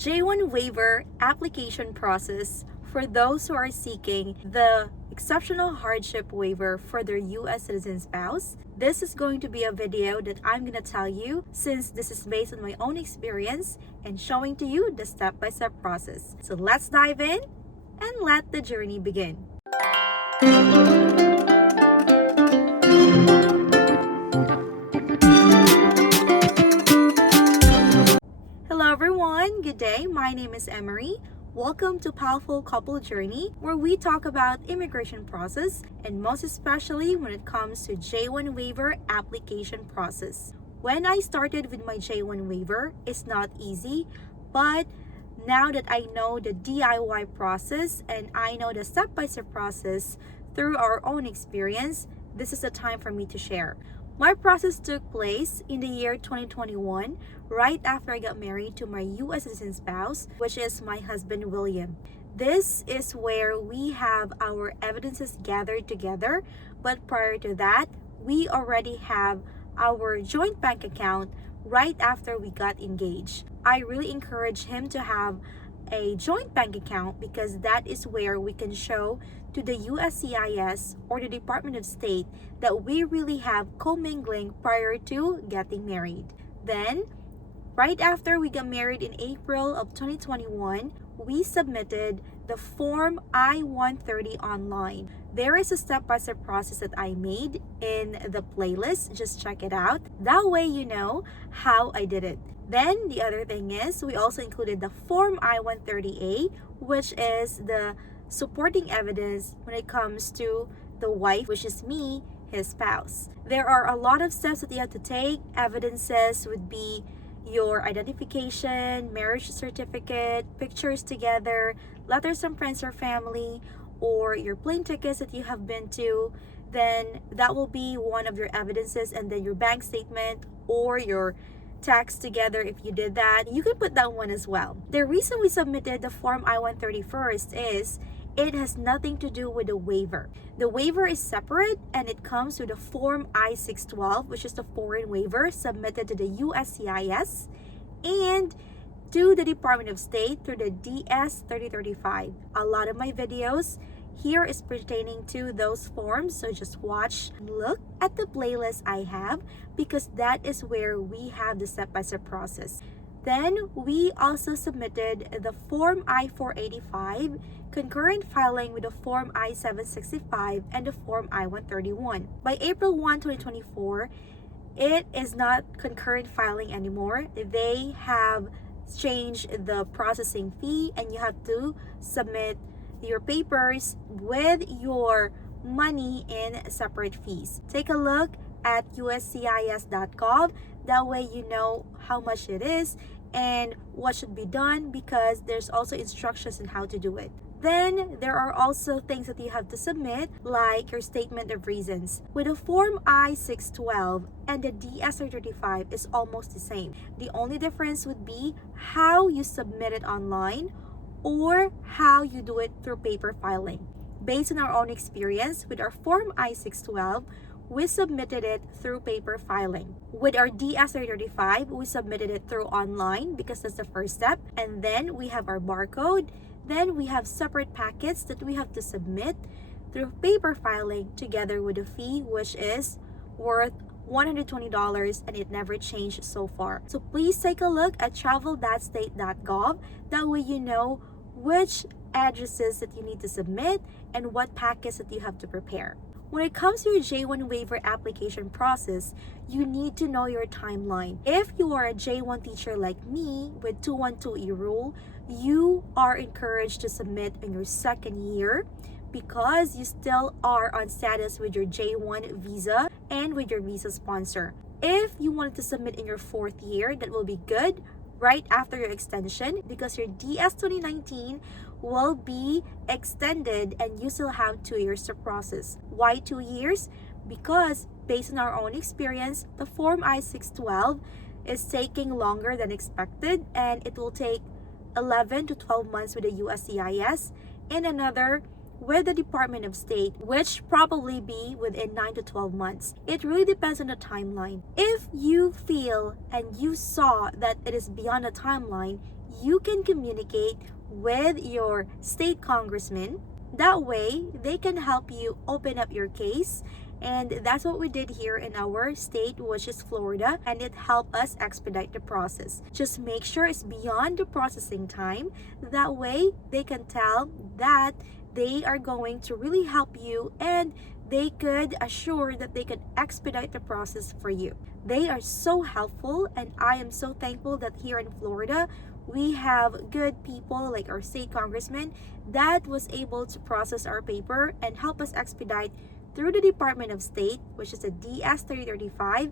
J1 waiver application process for those who are seeking the exceptional hardship waiver for their U.S. citizen spouse. This is going to be a video that I'm going to tell you since this is based on my own experience and showing to you the step-by-step process. So let's dive in and let the journey begin. Hello everyone, good day. My name is Emmary. Welcome to Powerful Couple Journey, where we talk about immigration process and most especially when it comes to J1 waiver application process. When I started with my J1 waiver, it's not easy, but now that I know the DIY process and I know the step-by-step process through our own experience, this is the time for me to share. My process took place in the year 2021, right after I got married to my U.S. citizen spouse, which is my husband, William. This is where we have our evidences gathered together, but prior to that, we already have our joint bank account right after we got engaged. I really encourage him to have a joint bank account because that is where we can show to the USCIS or the Department of State that we really have commingling prior to getting married. Then, right after we got married in April of 2021, we submitted the Form I-130 online. There is a step-by-step process that I made in the playlist. Just check it out. That way you know how I did it. Then the other thing is we also included the Form I-130A, which is the supporting evidence when it comes to the wife, which is me, his spouse. There are a lot of steps that you have to take. Evidences would be your identification, marriage certificate, pictures together, letters from friends or family, or your plane tickets that you have been to. Then that will be one of your evidences, and then your bank statement or your tax together. If you did that, you can put that one as well. The reason we submitted the Form I-130 first is it has nothing to do with the waiver. The waiver is separate and it comes with the Form I-612, which is the foreign waiver submitted to the USCIS and to the Department of State through the DS-3035. A lot of my videos here is pertaining to those forms, so just watch, look at the playlist I have because that is where we have the step-by-step process. Then we also submitted the Form I-485, concurrent filing with the Form I-765 and the Form I-131. By April 1, 2024, it is not concurrent filing anymore. They have changed the processing fee and you have to submit your papers with your money in separate fees. Take a look at uscis.gov. That way you know how much it is and what should be done because there's also instructions on how to do it. Then there are also things that you have to submit like your statement of reasons. With the Form I-612 and the DS-35 is almost the same. The only difference would be how you submit it online or how you do it through paper filing. Based on our own experience with our Form I-612, we submitted it through paper filing. With our DS-35, we submitted it through online because that's the first step. And then we have our barcode. Then we have separate packets that we have to submit through paper filing together with a fee which is worth $120 and it never changed so far. So please take a look at travel.state.gov. That way you know which addresses that you need to submit and what packets that you have to prepare. When it comes to your J1 waiver application process, you need to know your timeline. If you are a J1 teacher like me with 212E rule, you are encouraged to submit in your second year because you still are on status with your J1 visa and with your visa sponsor. If you wanted to submit in your fourth year, that will be good right after your extension because your DS 2019 will be extended and you still have 2 years to process. Why 2 years? Because based on our own experience, the Form I-612 is taking longer than expected and it will take 11 to 12 months with the USCIS and another with the Department of State, which probably be within 9 to 12 months. It really depends on the timeline. If you feel and you saw that it is beyond the timeline, you can communicate with your state congressman. That way, they can help you open up your case. And that's what we did here in our state, which is Florida, and it helped us expedite the process. Just make sure it's beyond the processing time. That way, they can tell that they are going to really help you, and they could assure that they could expedite the process for you. They are so helpful, and I am so thankful that here in Florida, we have good people like our state congressman that was able to process our paper and help us expedite through the Department of State, which is a DS-3035,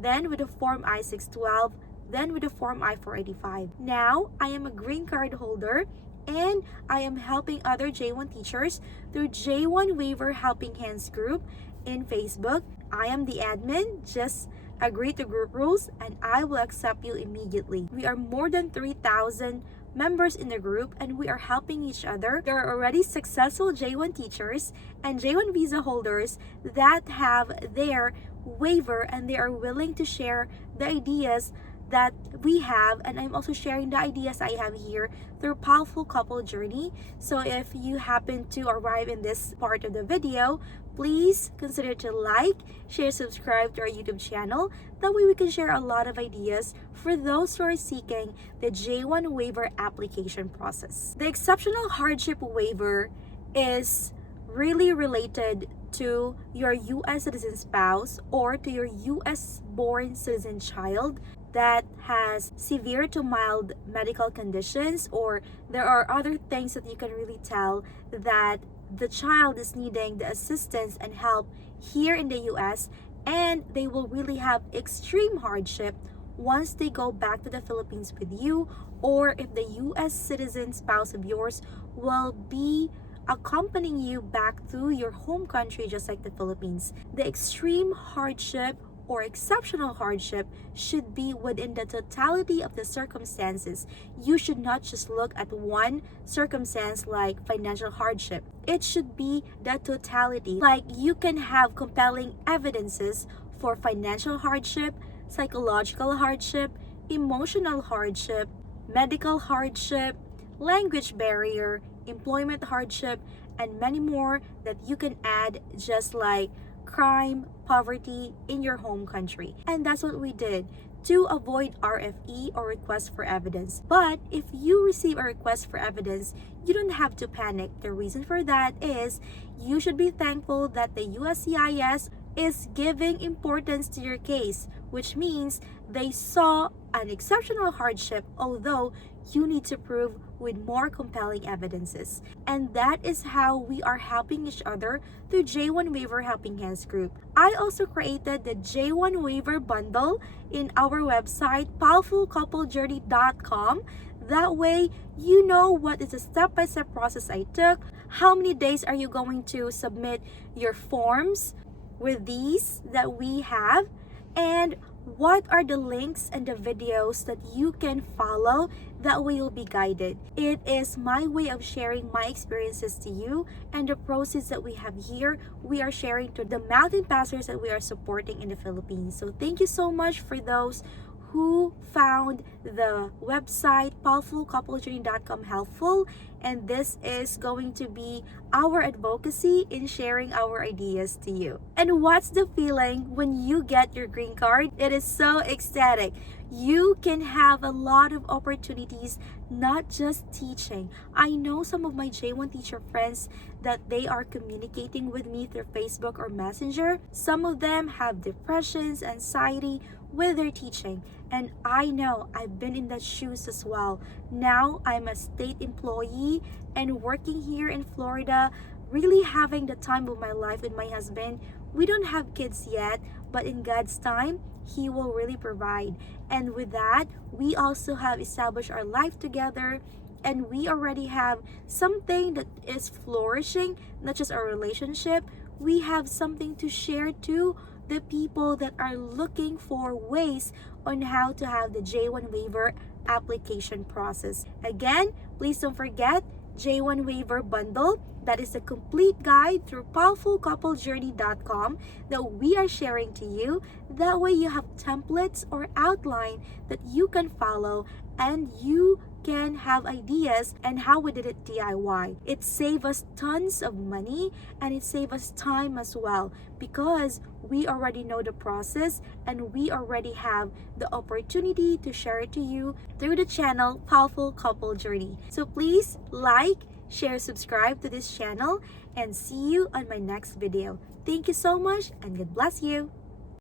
then with the Form I-612, then with the Form I-485. Now, I am a green card holder, and I am helping other J1 teachers through J1 Waiver Helping Hands group in Facebook. I am the admin. Just agree to group rules and I will accept you immediately. We are more than 3,000 members in the group, and we are helping each other. There are already successful J1 teachers and J1 visa holders that have their waiver, and they are willing to share the ideas that we have, and I'm also sharing the ideas I have here through Powerful Couple Journey. So if you happen to arrive in this part of the video, please consider to like, share, subscribe to our YouTube channel. That way we can share a lot of ideas for those who are seeking the J1 waiver application process. The exceptional hardship waiver is really related to your U.S. citizen spouse or to your U.S. born citizen child that has severe to mild medical conditions, or there are other things that you can really tell that the child is needing the assistance and help here in the U.S., and they will really have extreme hardship once they go back to the Philippines with you, or if the U.S. citizen spouse of yours will be accompanying you back to your home country just like the Philippines. The extreme hardship or exceptional hardship should be within the totality of the circumstances. You should not just look at one circumstance like financial hardship. It should be the totality. Like, you can have compelling evidences for financial hardship, psychological hardship, emotional hardship, medical hardship, language barrier, employment hardship, and many more that you can add, just like crime, poverty in your home country. And that's what we did to avoid RFE, or request for evidence. But if you receive a request for evidence, you don't have to panic. The reason for that is you should be thankful that the USCIS is giving importance to your case, which means they saw an exceptional hardship, although you need to prove with more compelling evidences. And that is how we are helping each other through J1 Waiver Helping Hands group. I also created the J1 Waiver bundle in our website, POWELLFULCOUPLEJOURNEY.com. That way, you know what is the step-by-step process I took, how many days are you going to submit your forms with these that we have, and what are the links and the videos that you can follow. That way you'll be guided. It is my way of sharing my experiences to you, and the proceeds that we have here, we are sharing to the mountain pastors that we are supporting in the Philippines. So thank you so much for those who found the website POWELLFULCOUPLEJOURNEY.com helpful, and this is going to be our advocacy in sharing our ideas to you. And what's the feeling when you get your green card? It is so ecstatic. You can have a lot of opportunities, not just teaching. I know some of my J1 teacher friends that they are communicating with me through Facebook or Messenger. Some of them have depressions, anxiety with their teaching, and I know I've been in that shoes as well. Now I'm a state employee and working here in Florida, really having the time of my life with my husband. We don't have kids yet, but in God's time, He will really provide. And with that, we also have established our life together, and we already have something that is flourishing, not just our relationship. We have something to share to the people that are looking for ways on how to have the J1 waiver application process. Again, please don't forget J1 waiver bundle. That is the complete guide through POWELLFULCOUPLEJOURNEY.com that we are sharing to you. That way you have templates or outline that you can follow and you can have ideas and how we did it DIY. It saved us tons of money and it saved us time as well because we already know the process and we already have the opportunity to share it to you through the channel Powerful Couple Journey. So please like, share, subscribe to this channel and see you on my next video. Thank you so much and God bless you.